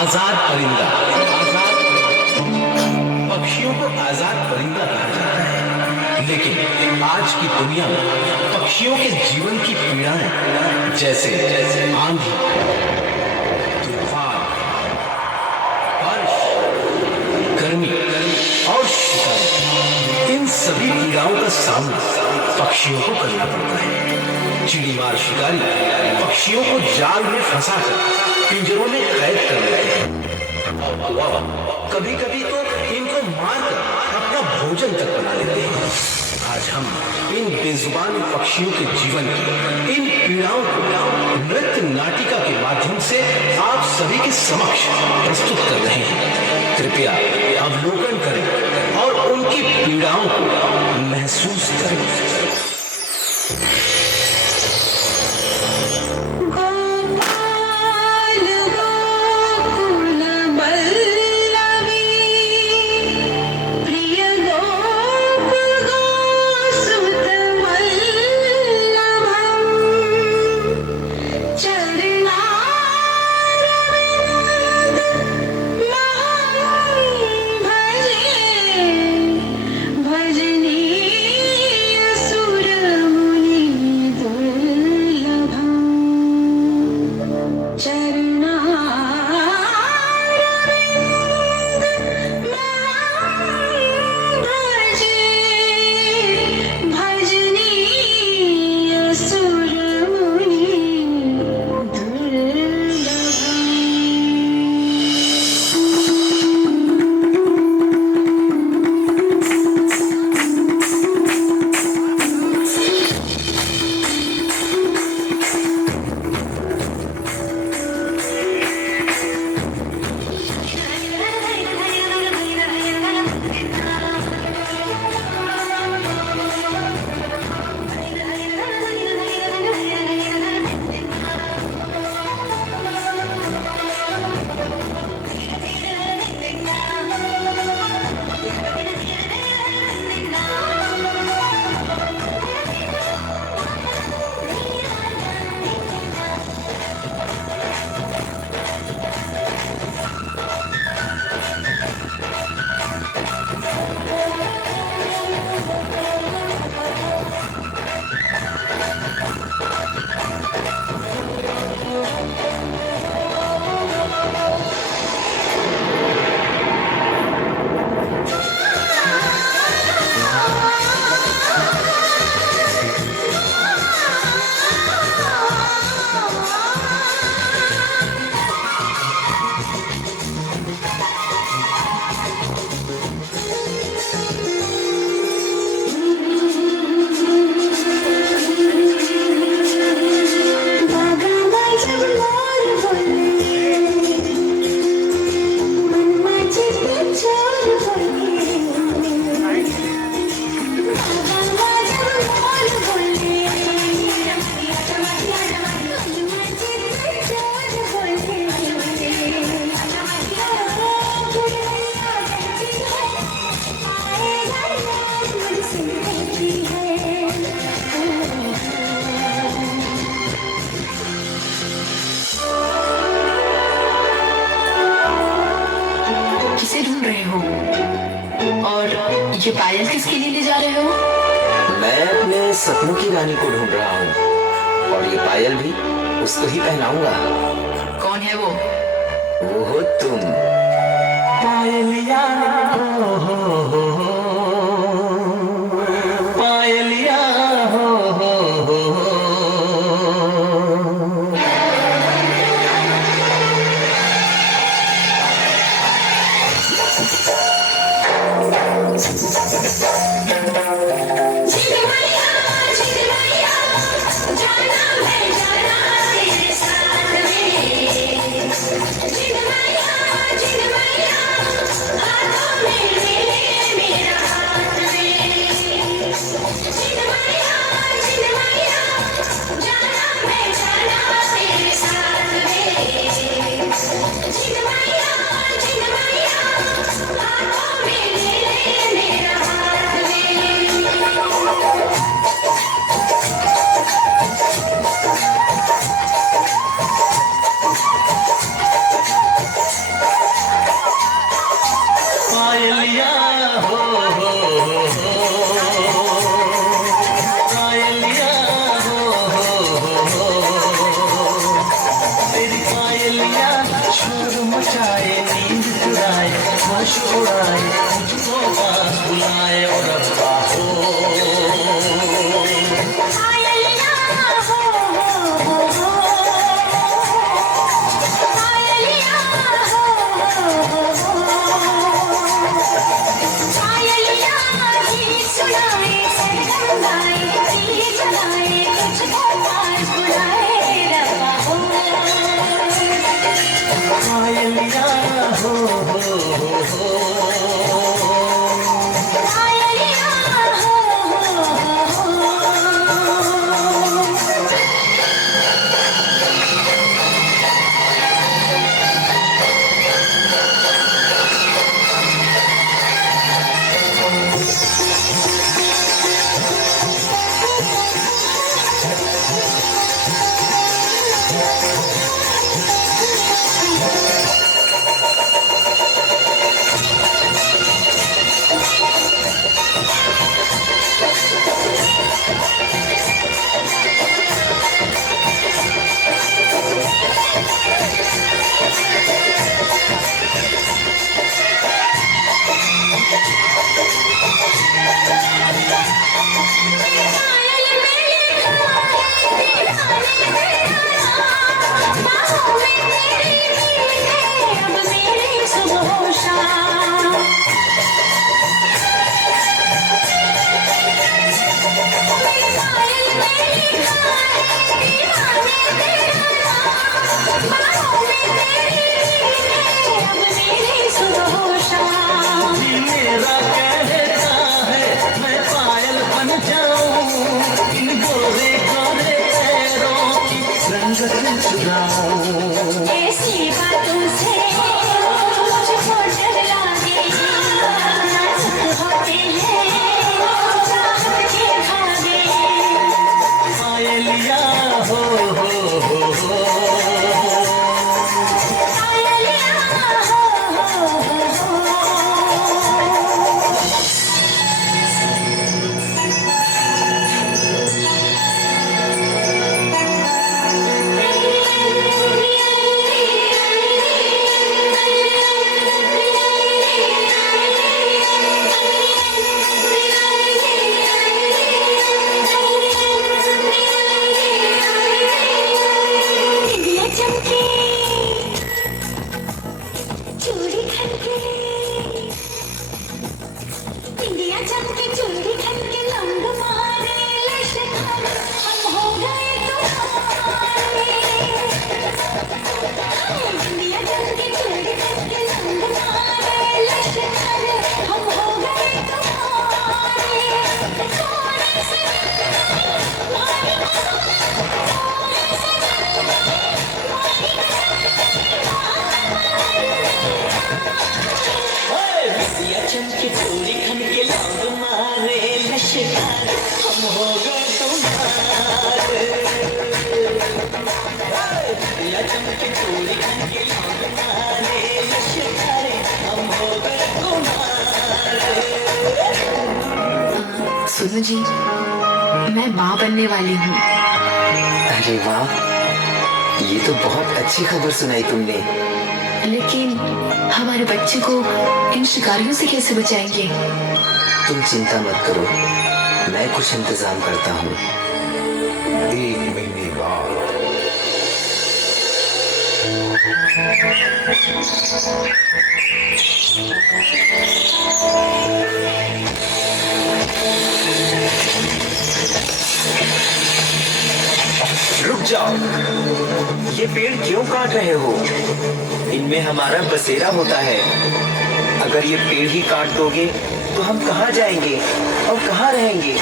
आजाद परिंदा। आजाद पक्षियों को आजाद परिंदा कहा जाता है, लेकिन आज की दुनिया में पक्षियों के जीवन की पीड़ाएं जैसे आंधी, तूफान, बारिश, गर्मी और शिकार, इन सभी पीड़ाओं का सामना पक्षियों को करना पड़ता है। चिड़ीमार शिकारी पक्षियों को जाल में फंसाकर पिंजरों में कैद कर लेते हैं और कभी कभी तो इनको मारकर अपना भोजन तक बना लेते हैं। आज हम इन बेजुबान पक्षियों के जीवन की इन पीड़ाओं को नृत्य नाटिका के माध्यम से आप सभी के समक्ष प्रस्तुत कर रहे हैं। कृपया अवलोकन करें और उनकी पीड़ाओं को महसूस करें। ये पायल किसके लिए ले जा रहे हो? मैं अपने सपनों की रानी को ढूंढ रहा हूँ और ये पायल भी उसको ही पहनाऊंगा। कौन है वो? वो हो तुम। पायलिया हो, पायलिया हो। Meera मेरा कहता है मैं पायल बन जाऊं, इन गोरे गोरे पैरों की रंगत चुराऊं। ऐसी बातों से मुझको डर लागे, नाजुक होते हैं चाहत के धागे। पायलिया हो पायलिया हो। इंडिया चमके, चूड़ी खनके, इंडिया चमके, चूड़ी खनके, लंग मारे लश्कर, हम हो गए तुम्हारे। इंडिया चमके, चूड़ी खनके, लंग मारे लश्कर, हम हो गए तुम्हारे। थोड़े से मारी बिटिया चमके चोरी खन के लौंग मारे लश्कर, हम हो गए तुम्हारे। बिटिया चमके चोरी खन के लौंग मारे लश्कर, हम हो गए तुम्हारे। सुनो जी, मैं माँ बनने वाली हूँ। अरे वाह, ये तो बहुत अच्छी खबर सुनाई तुमने। लेकिन हमारे बच्चे को इन शिकारियों से कैसे बचाएंगे? तुम चिंता मत करो, मैं कुछ इंतजाम करता हूँ। 1 महीने बाद रुक जाओ, ये पेड़ क्यों काट रहे हो? इनमें हमारा बसेरा होता है। अगर ये पेड़ ही काट दोगे तो हम कहाँ जाएंगे और कहाँ रहेंगे?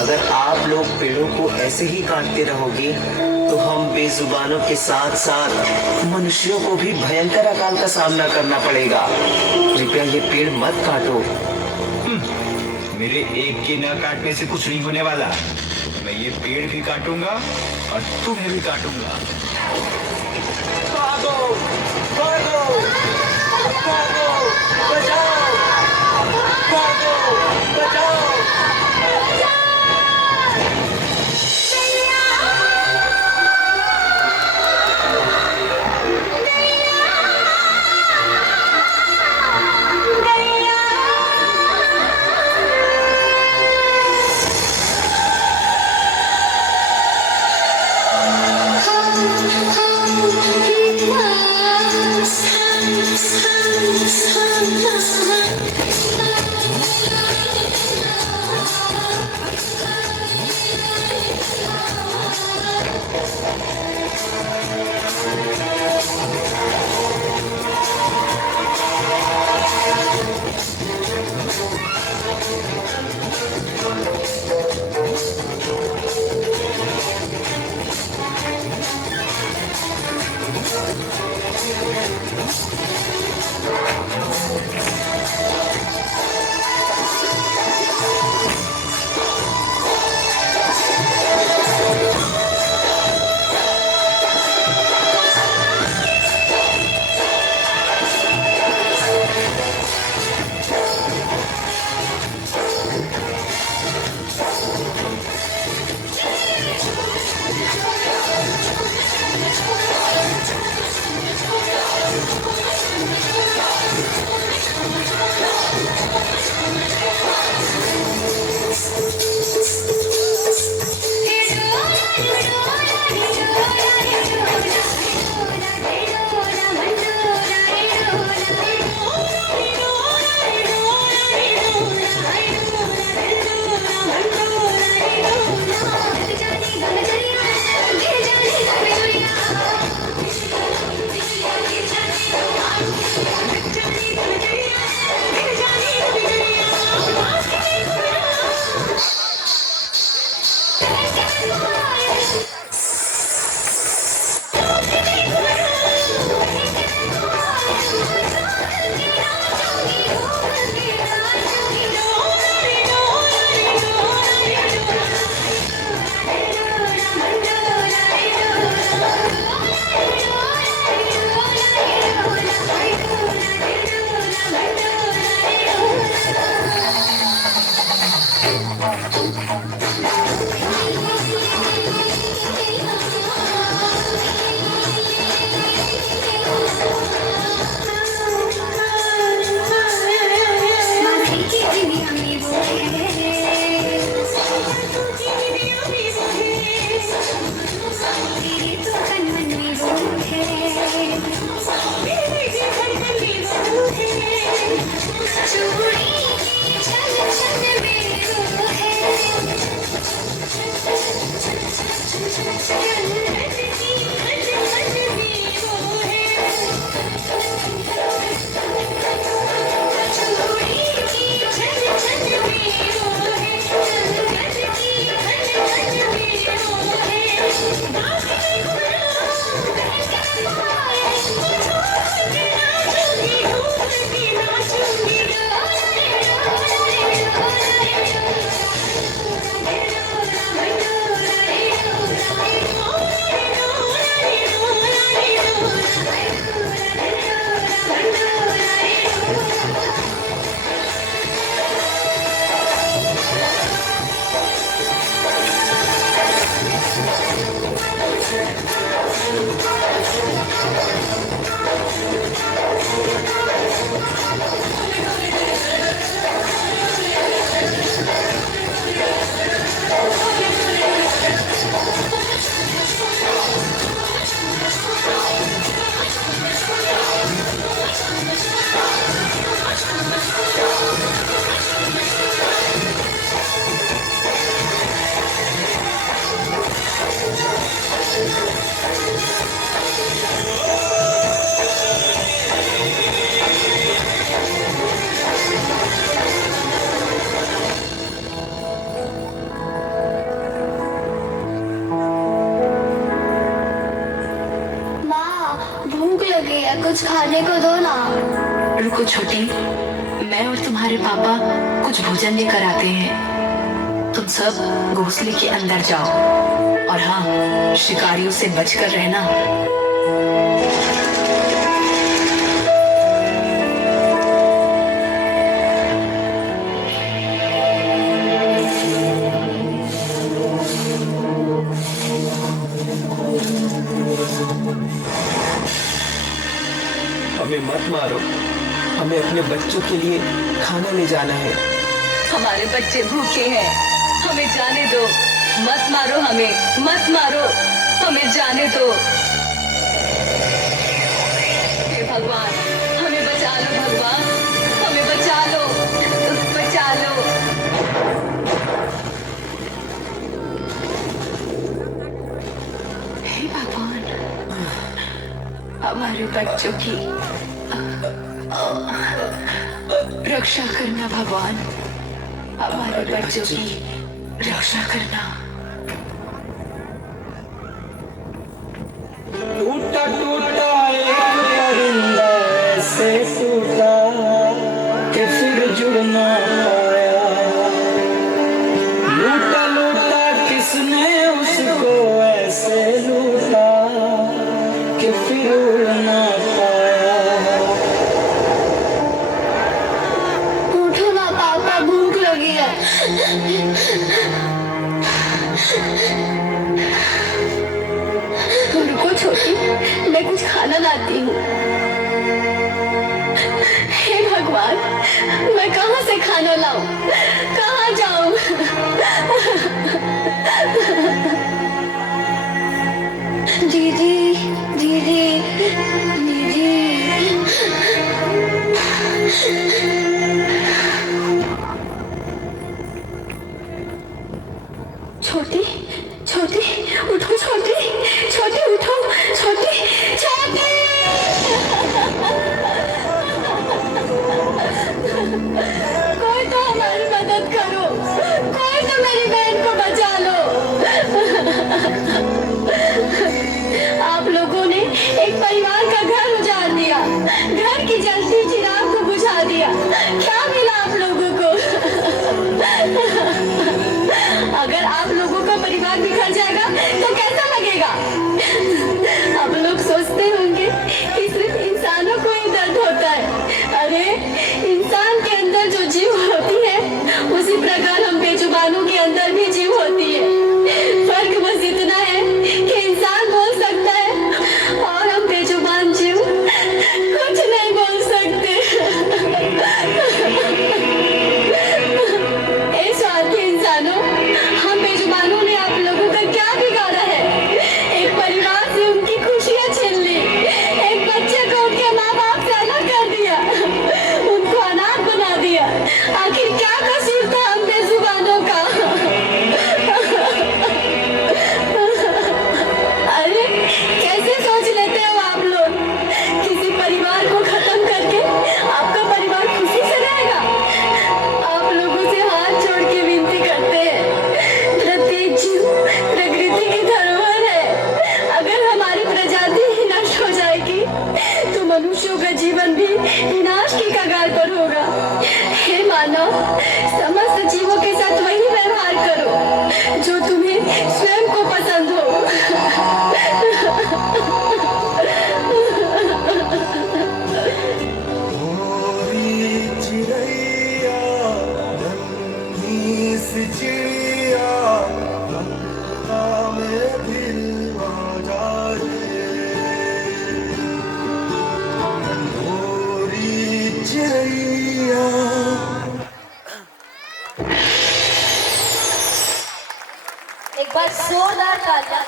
अगर आप लोग पेड़ों को ऐसे ही काटते रहोगे तो हम बेजुबानों के साथ साथ मनुष्यों को भी भयंकर अकाल का सामना करना पड़ेगा। कृपया ये पेड़ मत काटो। मेरे एक के न काटने से कुछ नहीं होने वाला। मैं ये पेड़ भी काटूंगा और तुम्हें भी काटूंगा। भागो, भागो, भागो, बचाओ, भागो, बचाओ। It was कुछ खाने को दो ना। रुको छोटी, मैं और तुम्हारे पापा कुछ भोजन लेकर आते हैं। तुम सब घोंसले के अंदर जाओ और हाँ, शिकारियों से बचकर रहना। हमें मत मारो, हमें अपने बच्चों के लिए खाना ले जाना है। हमारे बच्चे भूखे हैं, हमें जाने दो। मत मारो हमें, मत मारो, हमें जाने दो। हे भगवान, हमें बचा लो भगवान, हमें बचा लो, बचा लो। हे भगवान, हमारे बच्चों की रक्षा करना भगवान, हमारे बच्चों की रक्षा करना। टूटा टूटा एक मैं कुछ खाना लाती हूँ। हे भगवान, मैं कहाँ से खाना लाऊं, कहाँ जाऊं? दीदी, दीदी, दीदी। छोटी, छोटी, उठो छोटी, छोटी उठो, छोटी, छोटी। कोई तो हमारी मदद करो, कोई तो मेरी बहन को बचा लो। आप लोगों ने एक परिवार का घर उजाड़ दिया, घर की जलती चिराग को बुझा दिया। क्या मिला आप लोगों को? अगर आप लोगों का परिवार बिखर जाएगा तो कैसा लगेगा? आप लोग सोचते होंगे कि सिर्फ इंसानों को ही दर्द होता है। अरे, इंसान के अंदर जो जीव होती है, उसी प्रकार हम बेजुबानों के अंदर भी जीव होती है। फर्क बस इतना है कि इंसान बोल सकता है और हम बेजुबान जीव कुछ नहीं बोल सकते। ए स्वार्थी इंसानों, हम बेजुबानों ने आप लोगों का क्या बिगाड़ा है? एक परिवार से उनकी खुशियां छीन ली, एक बच्चे को उनके माँ बाप से अलग कर दिया, उनको अनाथ बना दिया। आखिर क्या कसूर था हम बेजुबानों का? अरे, कैसे सोच लेते हो आप लोग? किसी परिवार को खत्म करके आपका परिवार खुशी से रहेगा? आप लोगों से हाथ जोड़ के विनती करते हैं, प्रत्येक जीव प्रकृति की धरोहर है। अगर हमारी प्रजाति ही नष्ट हो जाएगी तो मनुष्यों का जीवन भी विनाश की कगार पर होगा। हे मानव, समस्त जीवों के साथ वही व्यवहार करो जो तुम्हें स्वयं को पसंद हो। गोरी चिड़ैया नन्ही सी चिड़िया पंखा में दिल बाजा रे। गोरी चिड़ैया। एक बार जोरदार तालियां